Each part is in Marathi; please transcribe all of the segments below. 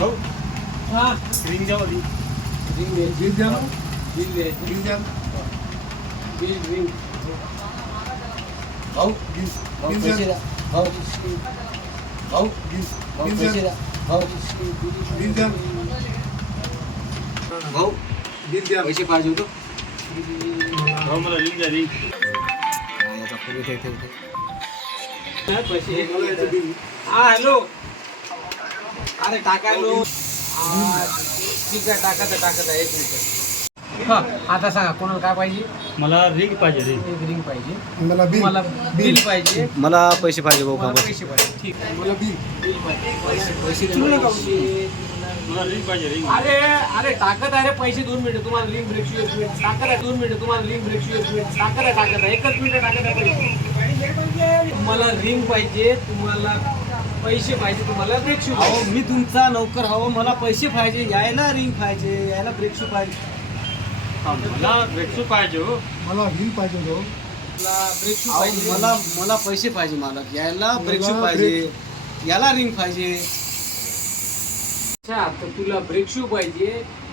हो हां रिंग द्या रिंग बिल द्या ना बिल द्या बिल रिंग भाऊ बिल पैसे द्या भाऊ भाऊ बिल पैसे द्या भाऊ बिल द्या भाऊ बिल द्या पैसे पाहिजे होतो भाऊ मला रिंग द्या रिंग याचा फोन इथे पैसे मला याचं बिल हां हॅलो अरे टाकायलो ठीक आहे टाकत आहे 1 मिनिट हां आता सांगा कोणाला काय पाहिजे मला रिंग पाहिजे रिंग एक रिंग पाहिजे मला बिल मला बिल पाहिजे मला पैसे पाहिजे भाऊ मला पैसे पाहिजे ठीक आहे मला बिल बिल पाहिजे पैसे देऊ नका. मला रिंग पाहिजे रिंग अरे टाकत आहे रे पैसे 2 मिनिटं तुम्हाला लिंक ब्रेक शिवाय 1 मिनिट टाकत आहे 2 मिनिटं तुम्हाला लिंक ब्रेक शिवाय 1 मिनिट टाकत आहे 1 मिनिट टाकत आहे पैसे तुम्हाला रिंग पाहिजे तुम्हाला पैसे पाहिजे तुम्हाला ब्रेक शू अहो मी तुमचा नौकर हवं मला पैसे पाहिजे यायला रिंग पाहिजे यायला ब्रेक शू पाहिजे मला ब्रेक शू पाहिजे हो मला बिल पाहिजे हो ब्रेक शू अहो, पाहिजे मला पैसे पाहिजे मालक यायला ब्रेक शू मला पाहिजे याला रिंग पाहिजे अच्छा तर तुला ब्रेक शू पाहिजे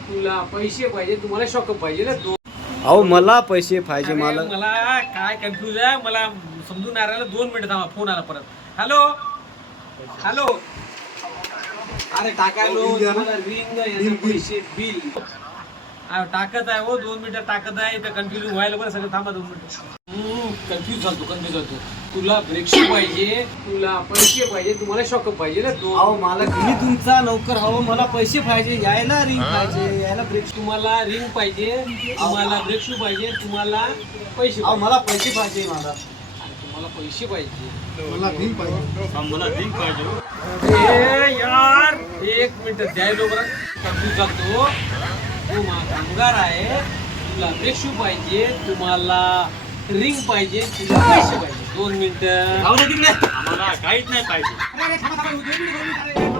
तुला पैसे पाहिजे तुम्हाला शॉकअप पाहिजे ना दोन अहो मला पैसे पाहिजे अरे, मालक मला काय कन्फ्युज आहे मला समजून नाही राहिलं 2 मिनिटं थांबा फोन आला परत हॅलो हॅलो अरे टाकायलो बिल द्या ना. तुम्हाला रिंग बिल, याचे बिल. पैसे बिल टाकत आहे हो 2 मिनिटं टाकत आहे इथं कन्फ्युज व्हायला बरं सगळं थांबा 2 मिनिटं कन्फ्युज झालतो तुला ब्रेक शू पाहिजे तुला पैसे पाहिजे तुम्हाला शॉकअप पाहिजे ना अहो दोन मालक मी तुमचा नौकर हवं मला पैसे पाहिजे यायला रिंग पाहिजे यायला ब्रेक तुम्हाला रिंग पाहिजे तुम्हाला ब्रेक शू पाहिजे तुम्हाला पैसे अहो पाहिजे. मला पैसे पाहिजे मला आणि तुम्हाला पैसे पाहिजे मला बिल पाहिजे मला रिंग पाहिजे हो. ए यार 1 मिनिट द्यायलो बरं कन्फ्युज झालतो तो कामगार आहे तुला ब्रेक शू पाहिजे तुम्हाला रिंग पाहिजे तुला पैसे पाहिजे 2 मिनिटं आम्हाला काहीच नाही पाहिजे अरे, थांबा, थांबा, 2 मिनिटं.